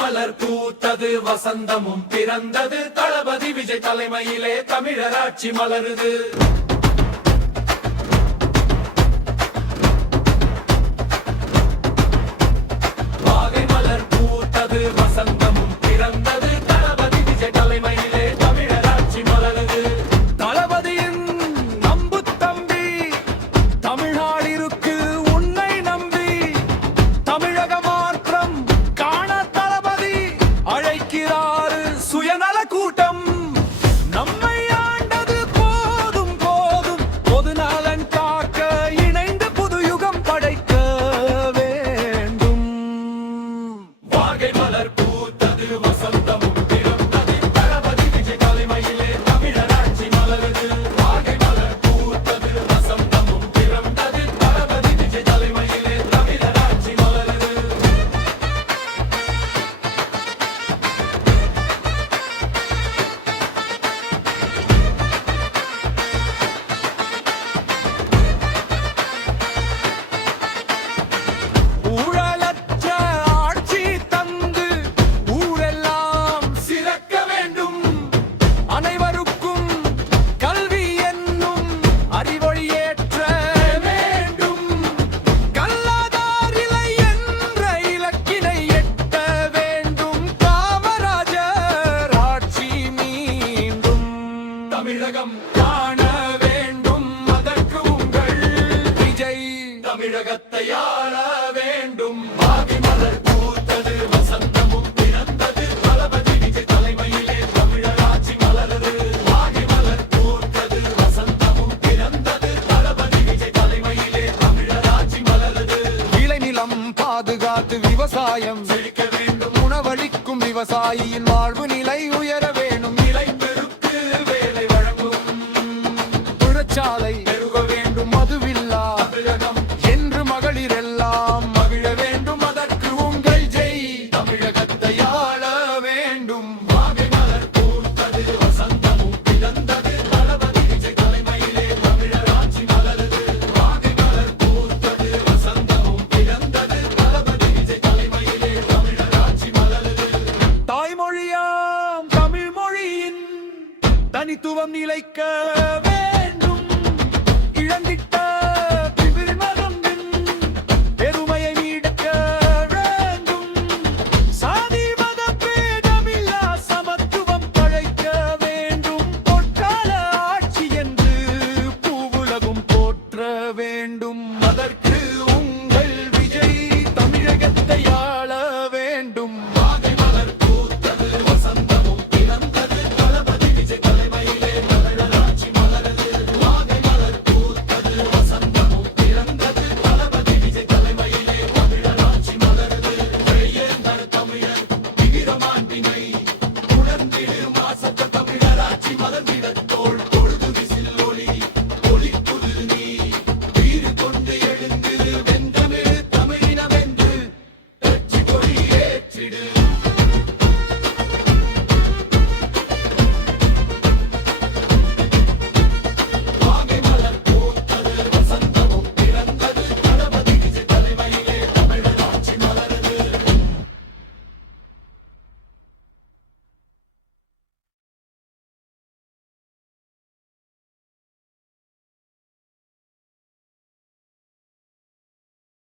மலர் பூத்தது வசந்தமும் பிறந்தது தளபதி விஜய் தலைமையிலே தமிழர் ஆட்சி மலருது. வாகை மலர் பூத்தது வசந்தமும் பிறந்தது தளபதி விஜய் தலைமையிலே தமிழர் ஆட்சி மலருது. தளபதியின் நம்பு தம்பி தமிழ்நாடு இருக்கு உன்னை நம்பி தமிழக மாற்றம் காண தளபதி அழைக்கிறாரு சுயநல கூட்டம். நம்மை ஆண்டது போதும் போதும் பொது நலன் காக்க இணைந்து புது யுகம் படைக்க வேண்டும். வாகை மலர் பூத்தது வசந்தமும் பிறந்தது தளபதி விஜய் தலைமையிலே தமிழர் ஆட்சி மலருது. வாகை மலர் பூத்தது வசந்தமும் பிறந்தது தளபதி விஜய் தலைமையிலே தமிழர் ஆட்சி மலருது. ஊழலற்ற ஆட்சி தந்து ஊரெல்லாம் சிறக்க வேண்டும். அனைவருக்கும் கல்வி என்னும் அறிவொளி ஏற்ற வேண்டும். கல்லாதார் இலை என்ற இலக்கினை எட்ட வேண்டும். காமராஜர் ஆட்சி மீண்டும் தமிழகம் காண வேண்டும். அதற்கு உங்கள் விஜய் தமிழகத்தை ஆள வேண்டும். வாகை மலர் பூத்தது வசந்தமும் பிறந்தது தளபதி விஜய் தலைமையிலே தமிழர் ஆட்சி மலருது. வாகை மலர் பூத்தது வசந்தமும் பிறந்தது தளபதி விஜய் தலைமையிலே தமிழர் ஆட்சி மலருது. விளைநிலம் பாதுகாத்து விவசாயம் செழிக்க வேண்டும். உணவளிக்கும் விவசாயியின் வாழ்வு நிலை உயர வேணும். நிலை பெருக்கு வேலை வழங்கும் தொழிற்சாலை